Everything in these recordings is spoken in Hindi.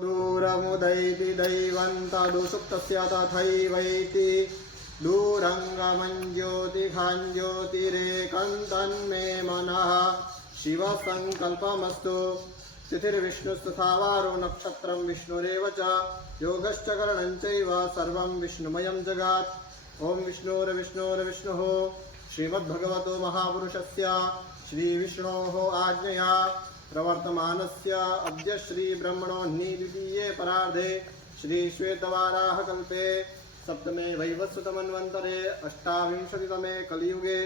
दूरमुदैति दैवन्तदुसुप्तस्य तथैवैति दूरङ्गमञ्ज्योतिखाञ्ज्योतिरेकन्तन्मे मनः शिवसङ्कल्पमस्तु। तिथिर्विष्णुस्तथा वारो नक्षत्रं विष्णुरेव च योगश्च करणञ्चैव सर्वं विष्णुमयं जगात्। ओं विष्णुर्विष्णुर्विष्णुः श्रीमद्भगवतो महापुरुषस्य श्रीविष्णोः आज्ञया प्रवर्तमानस्य अद्य श्री ब्रह्मणोऽह्नि द्वितीये परार्धे श्री श्वेतवाराह कल्पे सप्तमे वैवस्वतमन्वन्तरे अष्टाविंशतितमे कलियुगे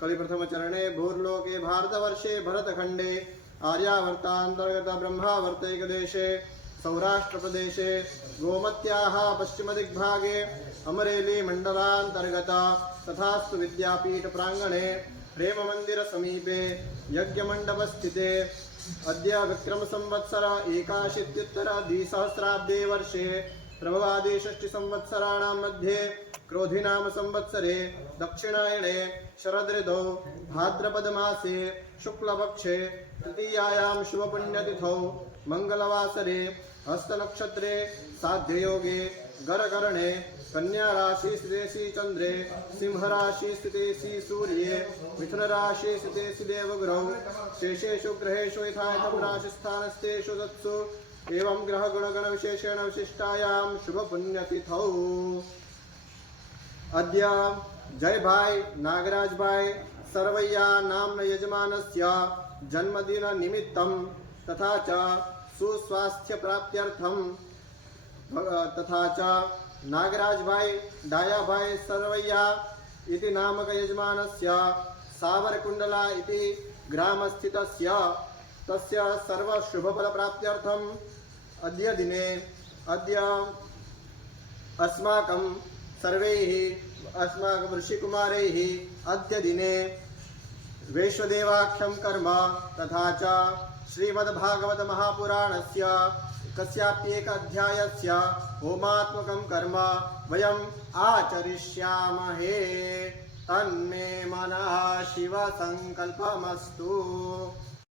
कलिप्रथम चरणे भूर्लोके भारतवर्षे भरतखण्डे आर्यावर्तान्तर्गत ब्रह्मावर्तैकदेशे सौराष्ट्रप्रदेशे गोमत्याः पश्चिमदिग्भागे अमरेली मण्डलान्तर्गत तथास्तु विद्यापीठ प्राङ्गणे प्रेममन्दिर समीपे यज्ञमण्डपस्थिते अद्य विक्रम संवत्सर 81उत्तर-द्विसहस्राब्दे वर्षे प्रभवादि षष्टि संवत्सराणां मध्ये क्रोधिनाम संवत्सरे दक्षिणायणे शरदृतौ भाद्रपदमासे शुक्लपक्षे तृतीयायां शुभपुण्यतिथौ मंगलवासरे हस्तनक्षत्रे साध्ययोगे गरकरणे कन्या राशि स्थिते श्री चंद्रे सिंह राशि स्थिते श्री सूर्ये मिथुन राशि स्थिते श्री देवगुरौ शेषेषु ग्रहेषु यथायथं राशिस्थानस्थेषु तत्सु एवं ग्रह गुणगण विशेषेण विशिष्टायां शुभ पुण्यतिथौ अद्य जय भाई नागराज भाई सर्वैया नाम यजमानस्य जन्मदिन निमित्तं तथा च सुस्वास्थ्य प्राप्त्यर्थं तथा च नागराज भाई डाया भाई सर्वैया इति नामक यजमानस्य सावरकुंडला इति ग्रामस्थितस्य तस्य सर्व शुभफल प्राप्त्यर्थं अद्य दिने अद्य अस्माकं सर्वैः अस्माकं ऋषिकुमारैः अद्य दिने वैश्वदेवाख्यं कर्म तथा च श्रीमद्भागवत महापुराणस्य कस्याप्येक अध्यायस्य होमात्मकं कर्म वयम् आचरिष्यामहे। तन्मे मनः शिव संकल्पमस्तु।